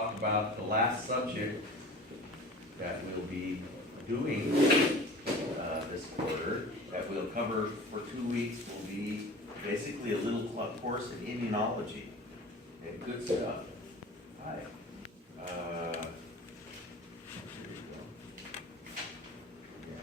talk about the last subject that we'll be doing this quarter, that we'll cover for 2 weeks, will be basically a little course in immunology. Okay, good stuff. Hi. Here we go. Yeah.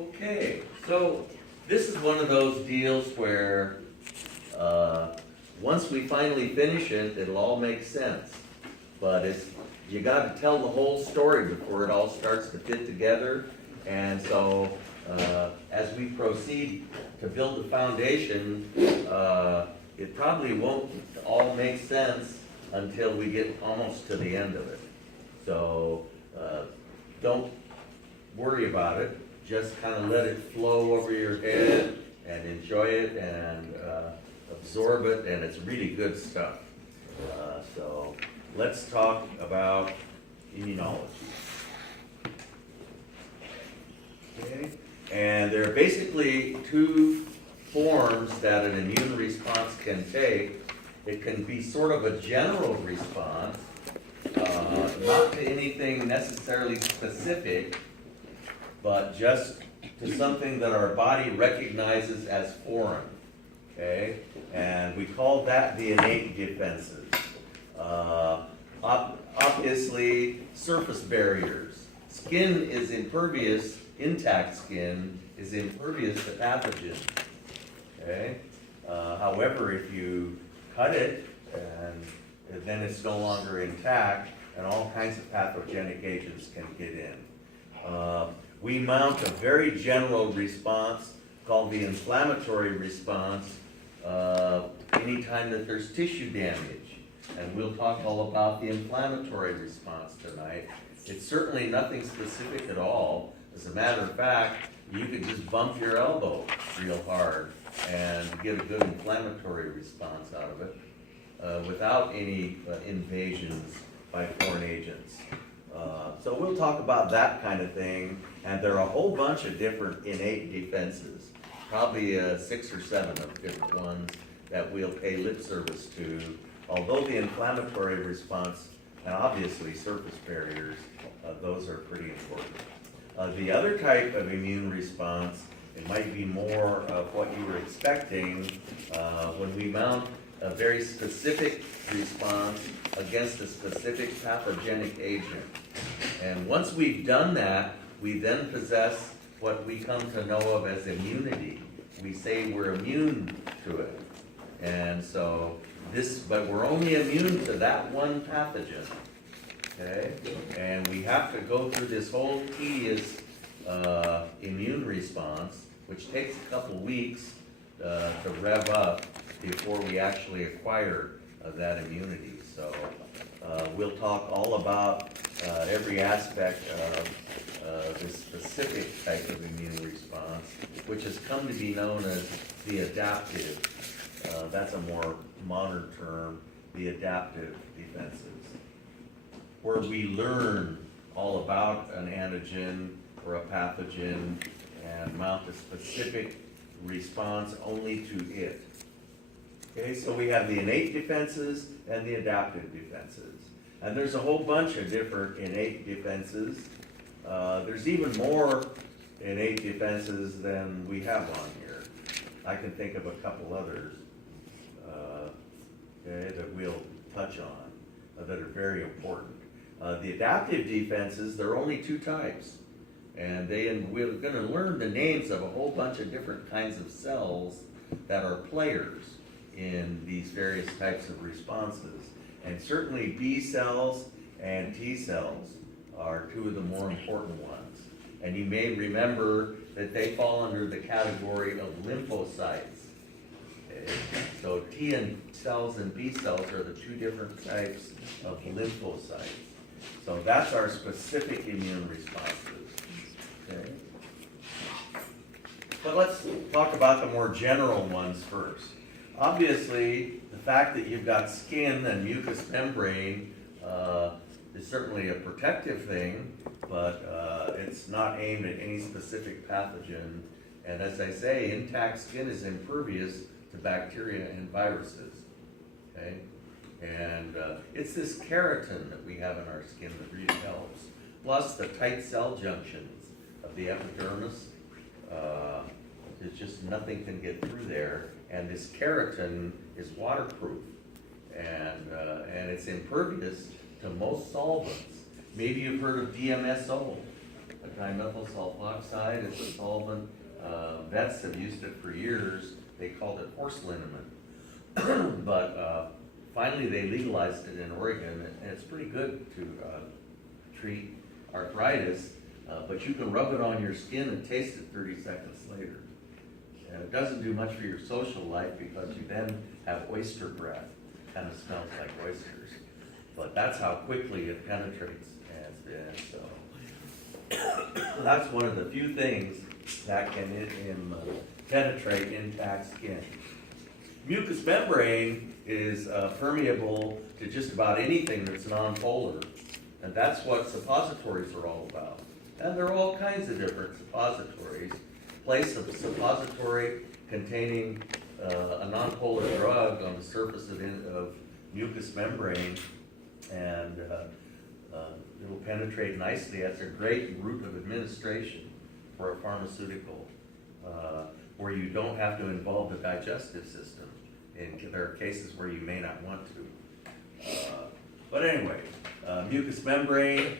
Okay, so this is one of those deals where once we finally finish it, it'll all make sense. But you got to tell the whole story before it all starts to fit together. And so as we proceed to build the foundation, it probably won't all make sense until we get almost to the end of it. So don't worry about it. Just kind of let it flow over your head and enjoy it and absorb it, and it's really good stuff. So let's talk about immunology. Okay. And there are basically two forms that an immune response can take. It can be sort of a general response, not to anything necessarily specific, but just to something that our body recognizes as foreign, okay? And we call that the innate defenses. Obviously, surface barriers. Skin is impervious, intact skin is impervious to pathogens, okay? However, if you cut it, and then it's no longer intact, and all kinds of pathogenic agents can get in. We mount a very general response called the inflammatory response anytime that there's tissue damage. And we'll talk all about the inflammatory response tonight. It's certainly nothing specific at all. As a matter of fact, you could just bump your elbow real hard and get a good inflammatory response out of it without any invasions by foreign agents. So we'll talk about that kind of thing, and there are a whole bunch of different innate defenses, probably 6 or 7 of different ones that we'll pay lip service to, although the inflammatory response and obviously surface barriers, those are pretty important. The other type of immune response, it might be more of what you were expecting when we mount a very specific response against a specific pathogenic agent. And once we've done that, we then possess what we come to know of as immunity. We say we're immune to it. And so but we're only immune to that one pathogen. Okay? And we have to go through this whole tedious immune response, which takes a couple weeks to rev up before we actually acquire that immunity. So we'll talk all about every aspect of this specific type of immune response, which has come to be known as the adaptive. That's a more modern term, the adaptive defenses, where we learn all about an antigen or a pathogen and mount a specific response only to it. Okay, so we have the innate defenses and the adaptive defenses. And there's a whole bunch of different innate defenses. There's even more innate defenses than we have on here. I can think of a couple others that we'll touch on that are very important. The adaptive defenses, there are only 2 types. And we're going to learn the names of a whole bunch of different kinds of cells that are players in these various types of responses. And certainly B cells and T cells are 2 of the more important ones. And you may remember that they fall under the category of lymphocytes. Okay? So T cells and B cells are the 2 different types of lymphocytes. So that's our specific immune responses. Okay? But let's talk about the more general ones first. Obviously, the fact that you've got skin and mucous membrane is certainly a protective thing, but it's not aimed at any specific pathogen. And as I say, intact skin is impervious to bacteria and viruses. Okay? And it's this keratin that we have in our skin that really helps. Plus the tight cell junctions of the epidermis. There's just nothing can get through there. And this keratin is waterproof. And it's impervious to most solvents. Maybe you've heard of DMSO, dimethyl sulfoxide. It's a solvent. Vets have used it for years. They called it horse liniment. But finally they legalized it in Oregon, and it's pretty good to treat arthritis. But you can rub it on your skin and taste it 30 seconds later. And it doesn't do much for your social life because you then have oyster breath. Kind of smells like oysters. But that's how quickly it penetrates. And so that's one of the few things that can penetrate intact skin. Mucous membrane is permeable to just about anything that's non-polar. And that's what suppositories are all about. And there are all kinds of different suppositories. Place a suppository containing a non-polar drug on the surface of mucous membrane, and it will penetrate nicely. That's a great route of administration for a pharmaceutical, where you don't have to involve the digestive system. And there are cases where you may not want to. But anyway, mucous membrane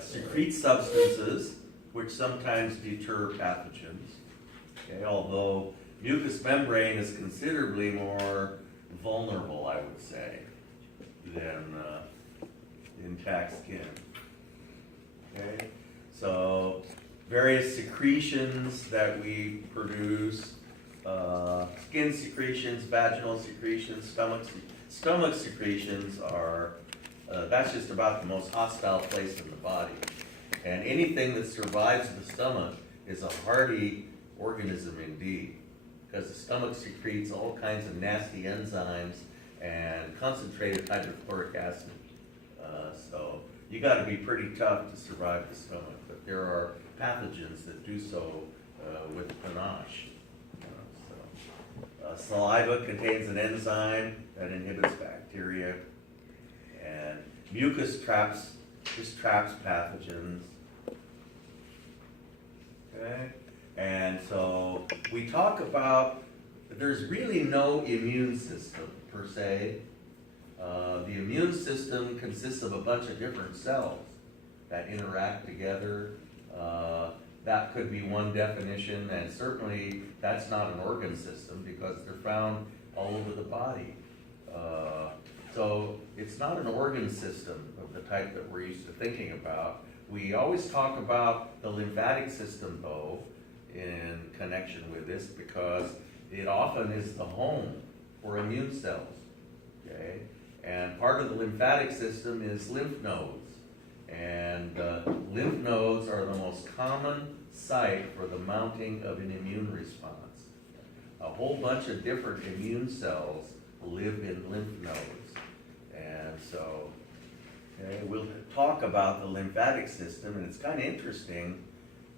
secretes substances which sometimes deter pathogens. Okay, although mucous membrane is considerably more vulnerable, I would say, than intact skin. Okay, so various secretions that we produce, skin secretions, vaginal secretions, stomach secretions are, that's just about the most hostile place in the body. And anything that survives the stomach is a hardy organism indeed, because the stomach secretes all kinds of nasty enzymes and concentrated hydrochloric acid. So you got to be pretty tough to survive the stomach, but there are pathogens that do so with panache. Saliva contains an enzyme that inhibits bacteria, and mucus traps pathogens. Okay, and so we talk about there's really no immune system per se. The immune system consists of a bunch of different cells that interact together. That could be one definition, and certainly that's not an organ system because they're found all over the body. So it's not an organ system of the type that we're used to thinking about. We always talk about the lymphatic system, though, in connection with this because it often is the home for immune cells. Okay? And part of the lymphatic system is lymph nodes. And lymph nodes are the most common site for the mounting of an immune response. A whole bunch of different immune cells live in lymph nodes. And so, okay, we'll talk about the lymphatic system, and it's kind of interesting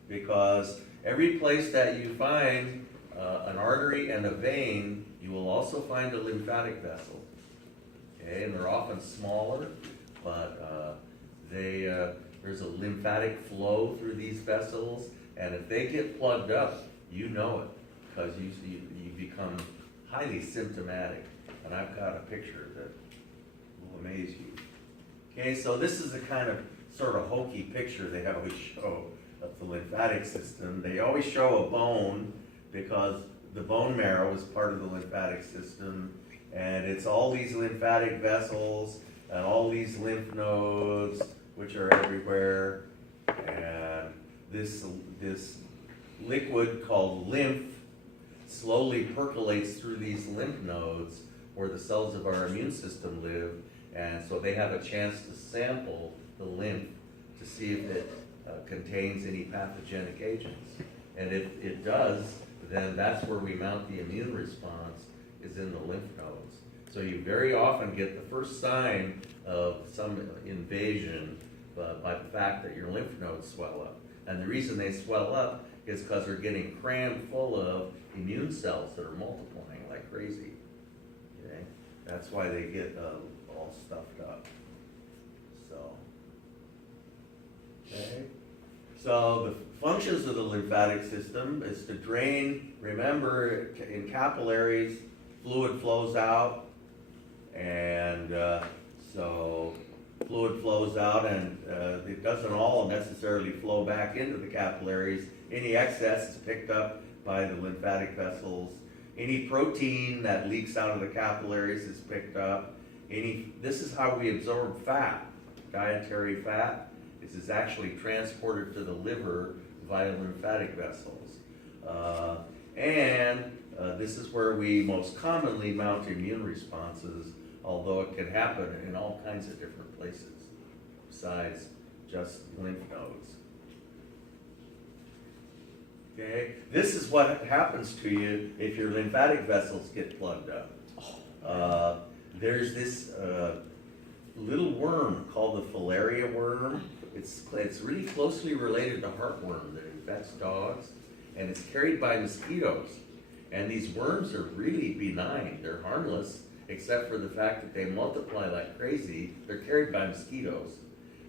because every place that you find an artery and a vein, you will also find a lymphatic vessel. Okay, and they're often smaller, but there's a lymphatic flow through these vessels, and if they get plugged up, you know it, because you become highly symptomatic. And I've got a picture that will amaze you. Okay, so this is a kind of sort of hokey picture they always show of the lymphatic system. They always show a bone because the bone marrow is part of the lymphatic system, and it's all these lymphatic vessels and all these lymph nodes which are everywhere, and this liquid called lymph slowly percolates through these lymph nodes where the cells of our immune system live, and so they have a chance to sample the lymph to see if it contains any pathogenic agents. And if it does, then that's where we mount the immune response, is in the lymph nodes. So you very often get the first sign of some invasion by the fact that your lymph nodes swell up. And the reason they swell up is because they're getting crammed full of immune cells that are multiplying like crazy. Okay? That's why they get all stuffed up. Okay. So the functions of the lymphatic system is to drain. Remember, in capillaries, fluid flows out, and so fluid flows out, and it doesn't all necessarily flow back into the capillaries. Any excess is picked up by the lymphatic vessels. Any protein that leaks out of the capillaries is picked up. This is how we absorb fat, dietary fat. This is actually transported to the liver via lymphatic vessels. This is where we most commonly mount immune responses, although it can happen in all kinds of different places besides just lymph nodes. Okay, this is what happens to you if your lymphatic vessels get plugged up. There's this little worm called the filaria worm. It's really closely related to heartworm that infects dogs, and it's carried by mosquitoes. And these worms are really benign. They're harmless, except for the fact that they multiply like crazy. They're carried by mosquitoes,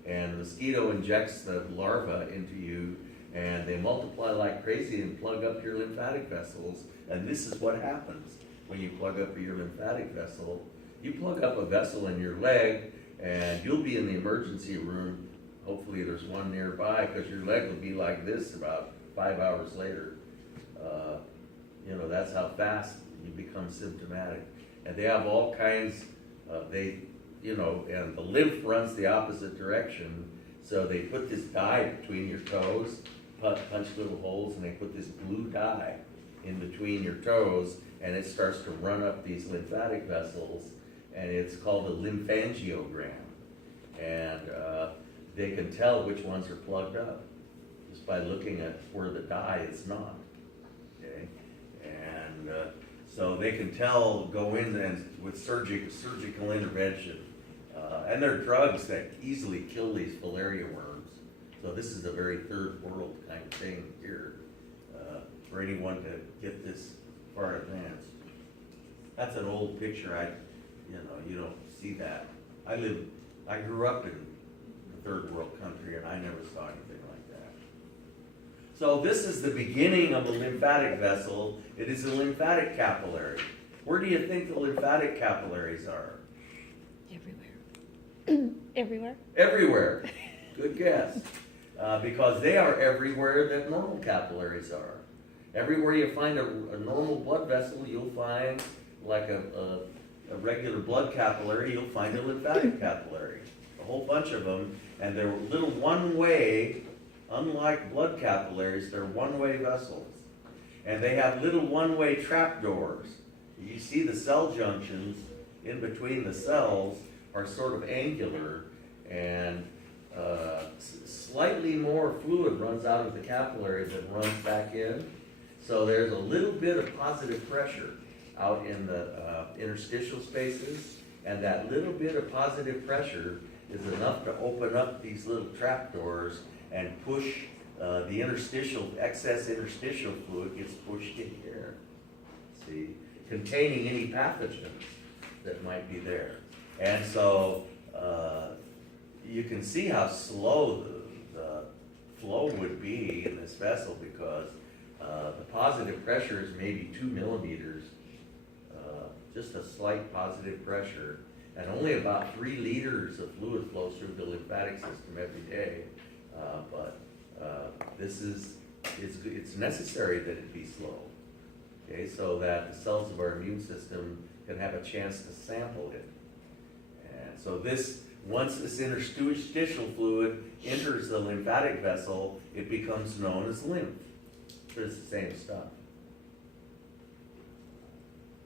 and the mosquito injects the larva into you, and they multiply like crazy and plug up your lymphatic vessels. And this is what happens when you plug up your lymphatic vessel. You plug up a vessel in your leg, and you'll be in the emergency room. Hopefully there's one nearby, because your leg will be like this about 5 hours later. That's how fast you become symptomatic. And they have all kinds and the lymph runs the opposite direction. So they put this dye between your toes, punch little holes, and they put this blue dye in between your toes, and it starts to run up these lymphatic vessels, and it's called a lymphangiogram. And they can tell which ones are plugged up just by looking at where the dye is not. Okay, and so they can tell, go in and with surgical intervention, and there are drugs that easily kill these filaria worms. So this is a very third world kind of thing here for anyone to get this far advanced. That's an old picture. You don't see that. I grew up in third world country, and I never saw anything like that. So this is the beginning of a lymphatic vessel. It is a lymphatic capillary. Where do you think the lymphatic capillaries are? Everywhere. Everywhere? Everywhere. Good guess. Because they are everywhere that normal capillaries are. Everywhere you find a normal blood vessel, you'll find, like a regular blood capillary, you'll find a lymphatic capillary. A whole bunch of them, and they're little one-way, unlike blood capillaries, they're one-way vessels. And they have little one-way trapdoors. You see the cell junctions in between the cells are sort of angular, and slightly more fluid runs out of the capillary than runs back in. So there's a little bit of positive pressure out in the interstitial spaces, and that little bit of positive pressure is enough to open up these little trapdoors and push the excess interstitial fluid gets pushed in here, see, containing any pathogens that might be there. And so you can see how slow the flow would be in this vessel, because the positive pressure is maybe 2 millimeters, just a slight positive pressure, and only about 3 liters of fluid flows through the lymphatic system every day. But it's necessary that it be slow, okay, so that the cells of our immune system can have a chance to sample it. And so once this interstitial fluid enters the lymphatic vessel, it becomes known as lymph. So it's the same stuff.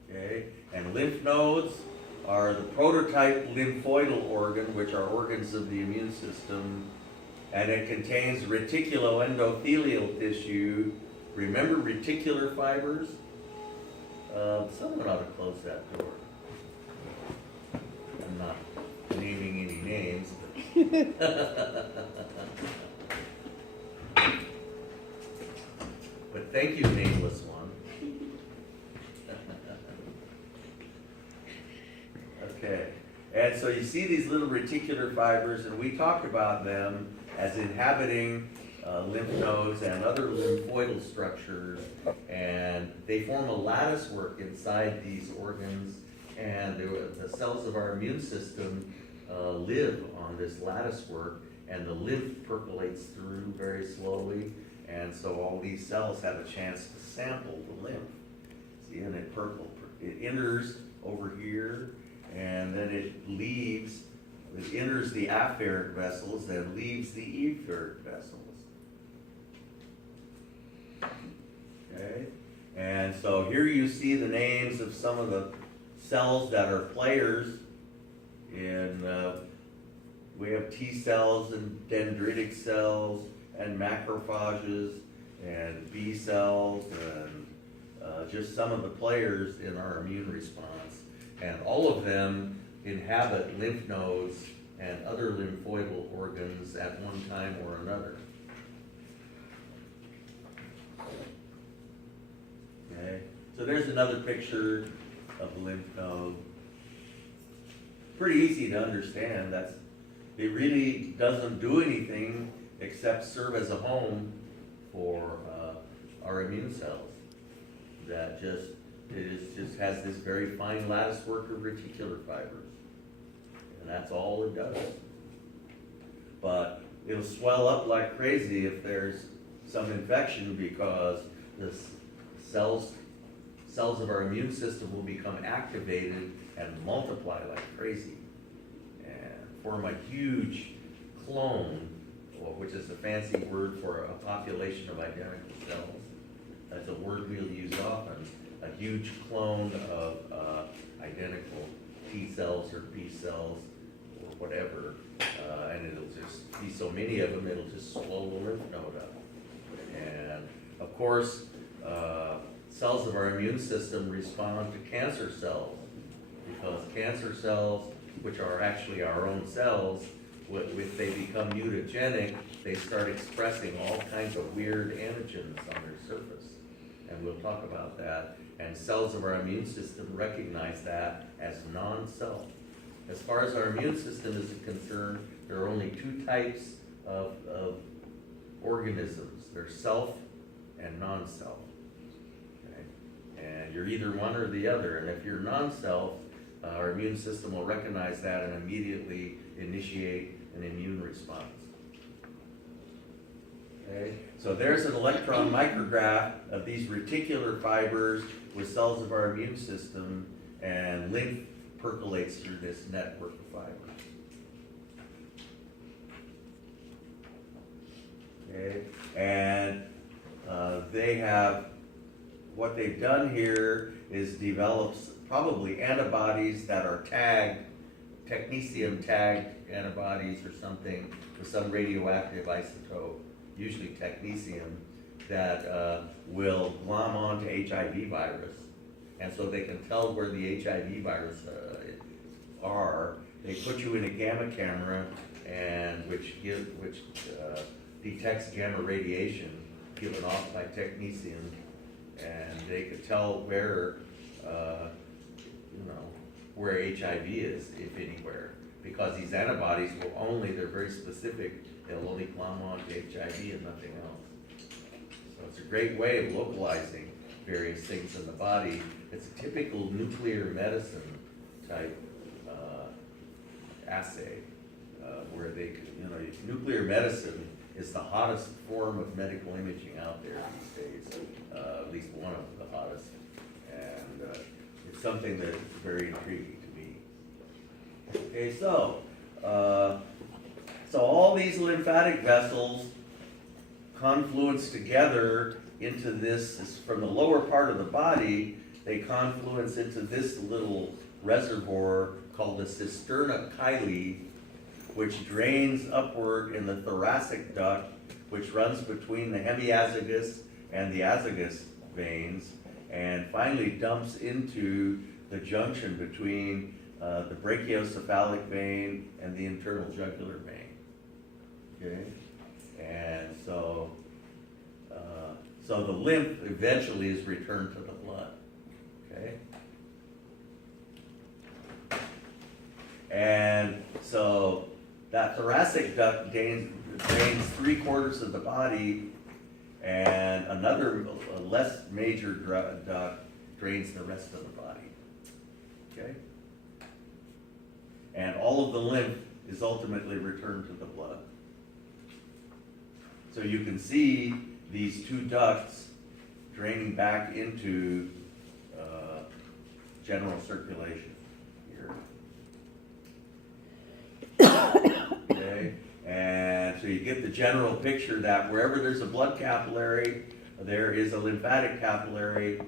Okay, and lymph nodes are the prototype lymphoidal organ, which are organs of the immune system, and it contains reticuloendothelial tissue, remember reticular fibers? Someone ought to close that door. I'm not naming any names. But thank you, nameless one. Okay, and so you see these little reticular fibers, and we talked about them as inhabiting lymph nodes and other lymphoidal structures, and they form a lattice work inside these organs, and the cells of our immune system live on this lattice work, and the lymph percolates through very slowly, and so all these cells have a chance to sample the lymph. See, and it enters over here, and then it enters the apheric vessels, then leaves the etheric vessels. Okay, and so here you see the names of some of the cells that are players in, we have T cells and dendritic cells and macrophages and B cells and just some of the players in our immune response. And all of them inhabit lymph nodes and other lymphoidal organs at one time or another. Okay, so there's another picture of the lymph node. Pretty easy to understand. It really doesn't do anything except serve as a home for our immune cells. It just has this very fine lattice work of reticular fibers, and that's all it does. But it'll swell up like crazy if there's some infection, because the cells of our immune system will become activated and multiply like crazy and form a huge clone, which is a fancy word for a population of identical cells. That's a word we'll use often. A huge clone of identical T cells or B cells or whatever, and it'll just be so many of them, it'll just swell the lymph node up. And of course, cells of our immune system respond to cancer cells, because cancer cells, which are actually our own cells, if they become mutagenic, they start expressing all kinds of weird antigens on their surface. And we'll talk about that. And cells of our immune system recognize that as non-self. As far as our immune system is concerned, there are only two types of organisms. They're self and non-self. Okay? And you're either one or the other. And if you're non-self, our immune system will recognize that and immediately initiate an immune response. Okay? So there's an electron micrograph of these reticular fibers with cells of our immune system, and lymph percolates through this network of fibers. Okay? And what they've done here is develop probably antibodies that are tagged, technetium tagged antibodies or something, with some radioactive isotope, usually technetium, that will glom onto HIV virus. And so they can tell where the HIV virus are. They put you in a gamma camera, and which detects gamma radiation given off by technetium, and they could tell where where HIV is, if anywhere, because these antibodies they're very specific, they'll only glom onto HIV and nothing else. So it's a great way of localizing various things in the body. It's a typical nuclear medicine type assay, where nuclear medicine is the hottest form of medical imaging out there these days, at least one of the hottest, and it's something that is very intriguing to me. Okay, so all these lymphatic vessels confluence together into this from the lower part of the body. They confluence into this little reservoir called the cisterna chyli, which drains upward in the thoracic duct, which runs between the hemiazagus and the azygous veins, and finally dumps into the junction between the brachiocephalic vein and the internal jugular vein. Okay, and so the lymph eventually is returned to the blood. Okay, and so that thoracic duct drains 3/4 of the body, and another less major duct drains the rest of the body. Okay? And all of the lymph is ultimately returned to the blood. So you can see these two ducts draining back into general circulation here. Okay? And so you get the general picture that wherever there's a blood capillary, there is a lymphatic capillary,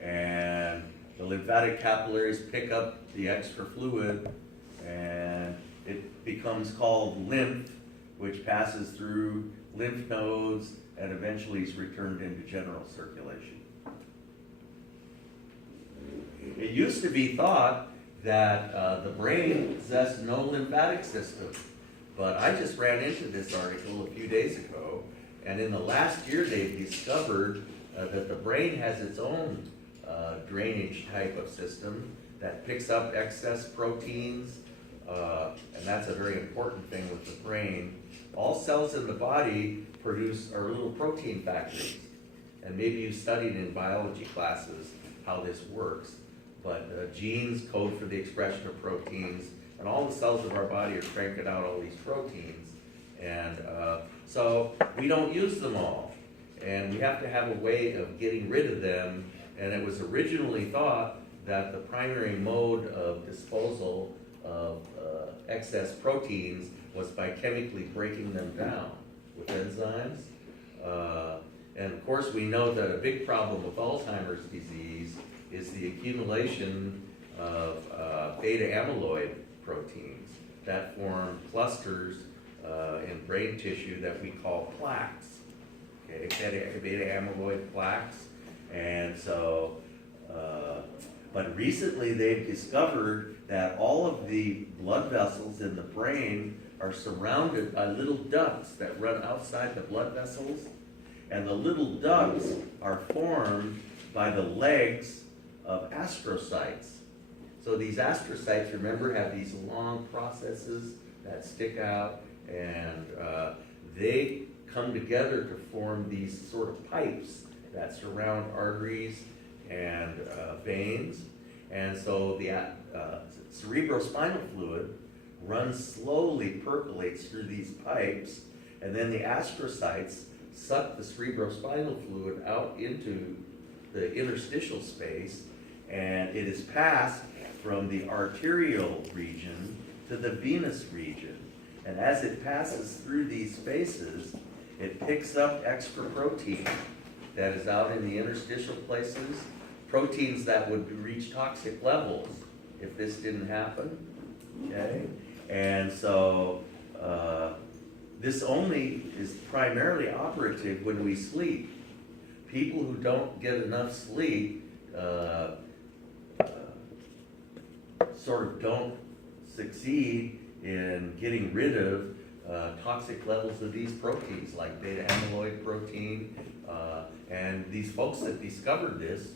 and the lymphatic capillaries pick up the extra fluid, and it becomes called lymph, which passes through lymph nodes and eventually is returned into general circulation. It used to be thought that the brain possessed no lymphatic system, but I just ran into this article a few days ago, and in the last year they've discovered that the brain has its own drainage type of system that picks up excess proteins, and that's a very important thing with the brain. All cells in the body are little protein factories, and maybe you studied in biology classes how this works, but genes code for the expression of proteins, and all the cells of our body are cranking out all these proteins, and so we don't use them all, and we have to have a way of getting rid of them. And it was originally thought that the primary mode of disposal of excess proteins was by chemically breaking them down with enzymes. And of course we know that a big problem with Alzheimer's disease is the accumulation of beta amyloid proteins that form clusters in brain tissue that we call plaques. Okay, beta amyloid plaques. And so, but recently they've discovered that all of the blood vessels in the brain are surrounded by little ducts that run outside the blood vessels, and the little ducts are formed by the legs of astrocytes. So these astrocytes, remember, have these long processes that stick out, and they come together to form these sort of pipes that surround arteries and veins. And so the cerebrospinal fluid runs slowly, percolates through these pipes, and then the astrocytes suck the cerebrospinal fluid out into the interstitial space, and it is passed from the arterial region to the venous region. And as it passes through these spaces, it picks up extra protein that is out in the interstitial places, proteins that would reach toxic levels if this didn't happen. Okay? And so this only is primarily operative when we sleep. People who don't get enough sleep sort of don't succeed in getting rid of toxic levels of these proteins like beta amyloid protein. And these folks that discovered this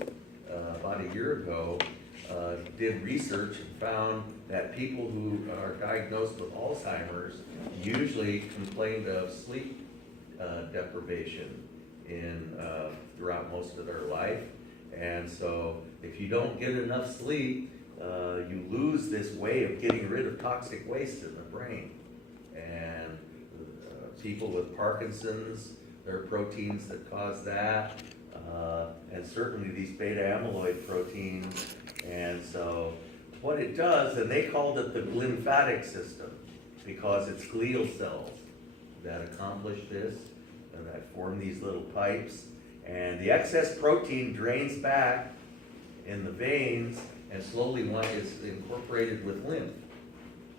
about a year ago did research and found that people who are diagnosed with Alzheimer's usually complained of sleep deprivation throughout most of their life. And so if you don't get enough sleep, you lose this way of getting rid of toxic waste in the brain. And people with Parkinson's, there are proteins that cause that, and certainly these beta amyloid proteins. And so what it does, and they called it the lymphatic system because it's glial cells that accomplish this, and that form these little pipes. And the excess protein drains back in the veins and slowly is incorporated with lymph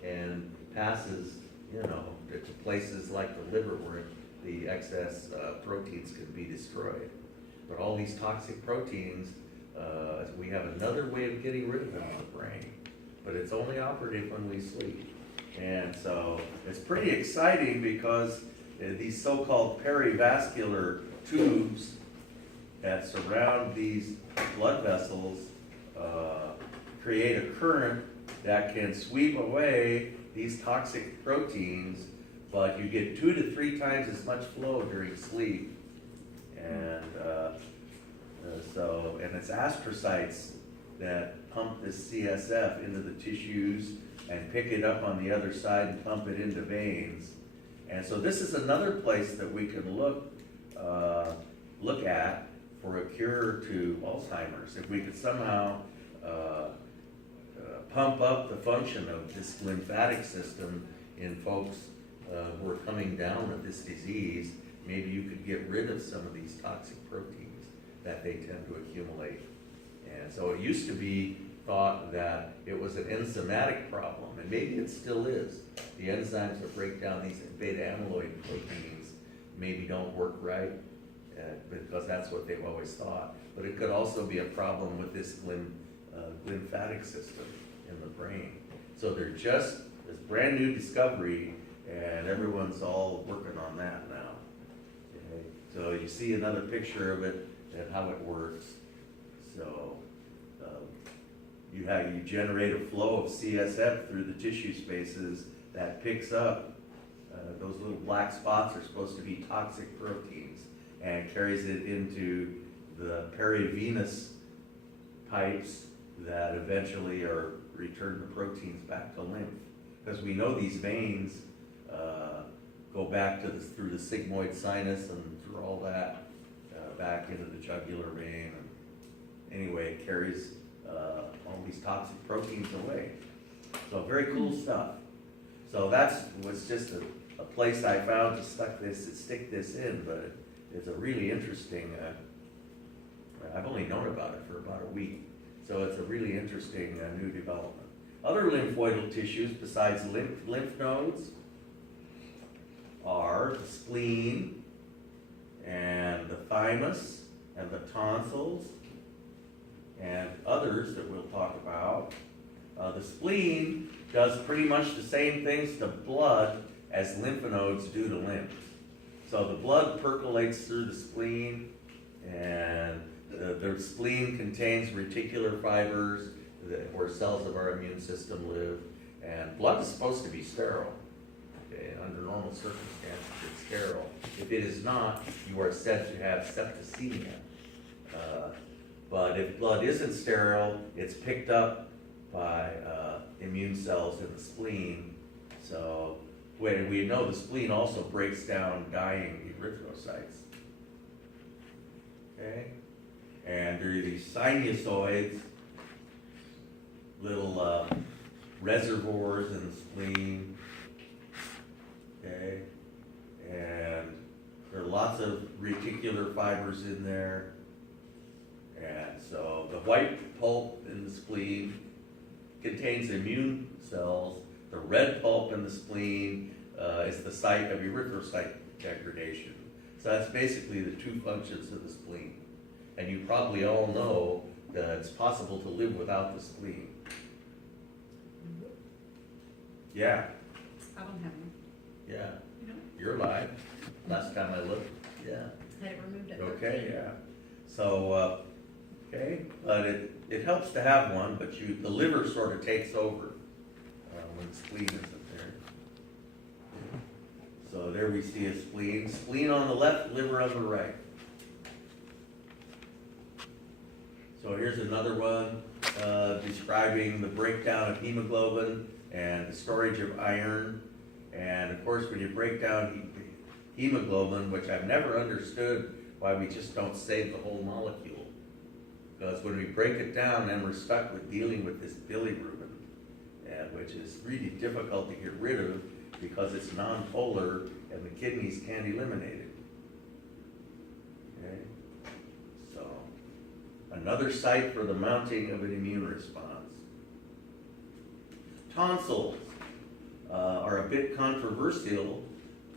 and passes, to places like the liver where the excess proteins can be destroyed. But all these toxic proteins, we have another way of getting rid of them in the brain, but it's only operative when we sleep. And so it's pretty exciting because these so-called perivascular tubes that surround these blood vessels create a current that can sweep away these toxic proteins, but you get 2 to 3 times as much flow during sleep. And and it's astrocytes that pump this CSF into the tissues and pick it up on the other side and pump it into veins. And so this is another place that we can look at for a cure to Alzheimer's. If we could somehow pump up the function of this lymphatic system in folks who are coming down with this disease, maybe you could get rid of some of these toxic proteins that they tend to accumulate. And so it used to be thought that it was an enzymatic problem, and maybe it still is. The enzymes that break down these beta amyloid proteins maybe don't work right, because that's what they've always thought. But it could also be a problem with this lymphatic system in the brain. So they're just this brand new discovery, and everyone's all working on that now. Okay? So you see another picture of it and how it works. So you generate a flow of CSF through the tissue spaces that picks up those little black spots are supposed to be toxic proteins, and carries it into the perivenous pipes that eventually return the proteins back to lymph. Because we know these veins go back to through the sigmoid sinus and through all that back into the jugular vein. And anyway, it carries all these toxic proteins away. So very cool stuff. So was just a place I found to stick this in, but it's a really interesting, I've only known about it for about a week. So it's a really interesting new development. Other lymphoidal tissues besides lymph nodes are the spleen and the thymus and the tonsils and others that we'll talk about. The spleen does pretty much the same things to blood as lymph nodes do to lymph. So the blood percolates through the spleen, and the spleen contains reticular fibers where cells of our immune system live. And blood is supposed to be sterile. Okay? Under normal circumstances, it's sterile. If it is not, you are said to have septicemia. But if blood isn't sterile, it's picked up by immune cells in the spleen. So when we know the spleen also breaks down dying erythrocytes. Okay? And there are these sinusoids, little reservoirs in the spleen. Okay? And there are lots of reticular fibers in there. And so the white pulp in the spleen contains immune cells. The red pulp in the spleen is the site of erythrocyte degradation. So that's basically the two functions of the spleen. And you probably all know that it's possible to live without the spleen. Yeah. I don't have one. Yeah. You know? You're alive. Last time I looked. Yeah. Had it removed at Okay, yeah. So, okay, but it helps to have one, but the liver sort of takes over when the spleen isn't there. So there we see a spleen. Spleen on the left, liver on the right. So here's another one describing the breakdown of hemoglobin and the storage of iron. And of course, when you break down hemoglobin, which I've never understood why we just don't save the whole molecule. Because when we break it down, then we're stuck with dealing with this bilirubin, which is really difficult to get rid of because it's nonpolar and the kidneys can't eliminate it. Okay? So, another site for the mounting of an immune response. Tonsils are a bit controversial.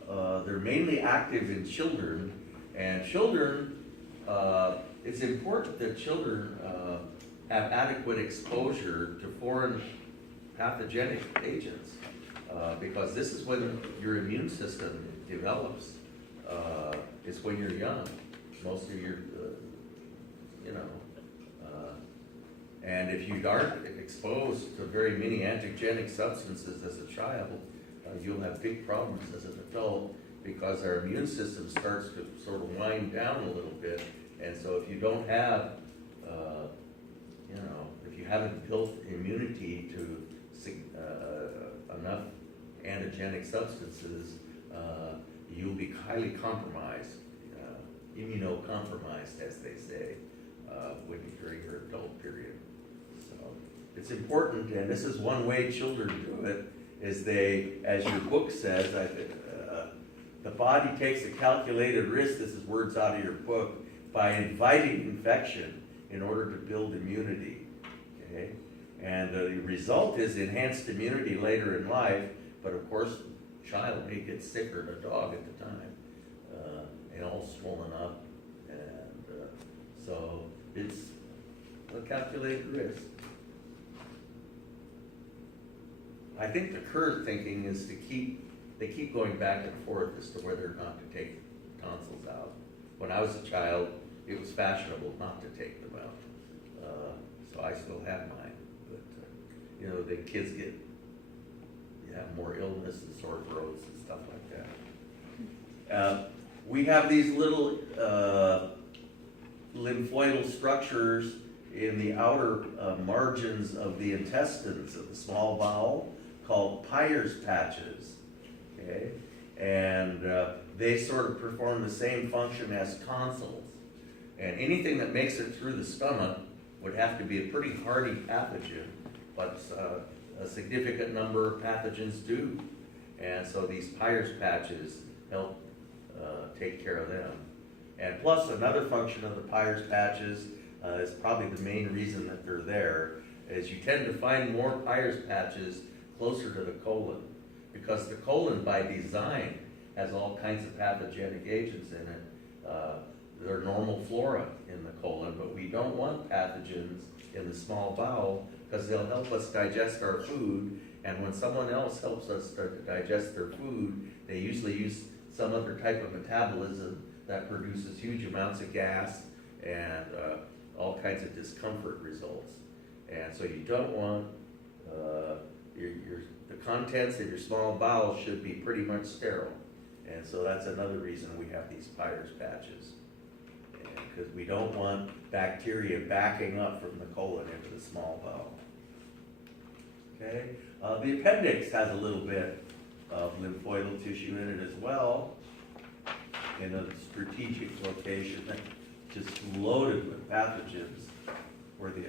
They're mainly active in children, and children it's important that children have adequate exposure to foreign pathogenic agents, because this is when your immune system develops. It's when you're young, most of your, and if you aren't exposed to very many antigenic substances as a child, you'll have big problems as an adult, because our immune system starts to sort of wind down a little bit. And so if you don't have, if you haven't built immunity to enough antigenic substances, you'll be highly compromised, immunocompromised, as they say, during your adult period. So it's important, and this is one way children do it, is they, as your book says, the body takes a calculated risk, this is words out of your book, by inviting infection in order to build immunity, okay? And the result is enhanced immunity later in life, but of course, the child may get sicker than a dog at the time, and all swollen up, and so it's a calculated risk. I think the current thinking is they keep going back and forth as to whether or not to take tonsils out. When I was a child, it was fashionable not to take them out, so I still have mine. But the kids have more illness and sore throats and stuff like that. We have these little lymphoidal structures in the outer margins of the intestines of the small bowel called Peyer's patches, okay? And they sort of perform the same function as tonsils. And anything that makes it through the stomach would have to be a pretty hardy pathogen, but a significant number of pathogens do. And so these Peyer's patches help take care of them. And plus, another function of the Peyer's patches is probably the main reason that they're there, is you tend to find more Peyer's patches closer to the colon, because the colon by design has all kinds of pathogenic agents in it. There are normal flora in the colon, but we don't want pathogens in the small bowel, because they'll help us digest our food, and when someone else helps us to digest their food, they usually use some other type of metabolism that produces huge amounts of gas and all kinds of discomfort results. And so you don't want, the contents of your small bowel should be pretty much sterile. And so that's another reason we have these Peyer's patches. Because we don't want bacteria backing up from the colon into the small bowel. Okay? The appendix has a little bit of lymphoidal tissue in it as well, in a strategic location, just loaded with pathogens, where the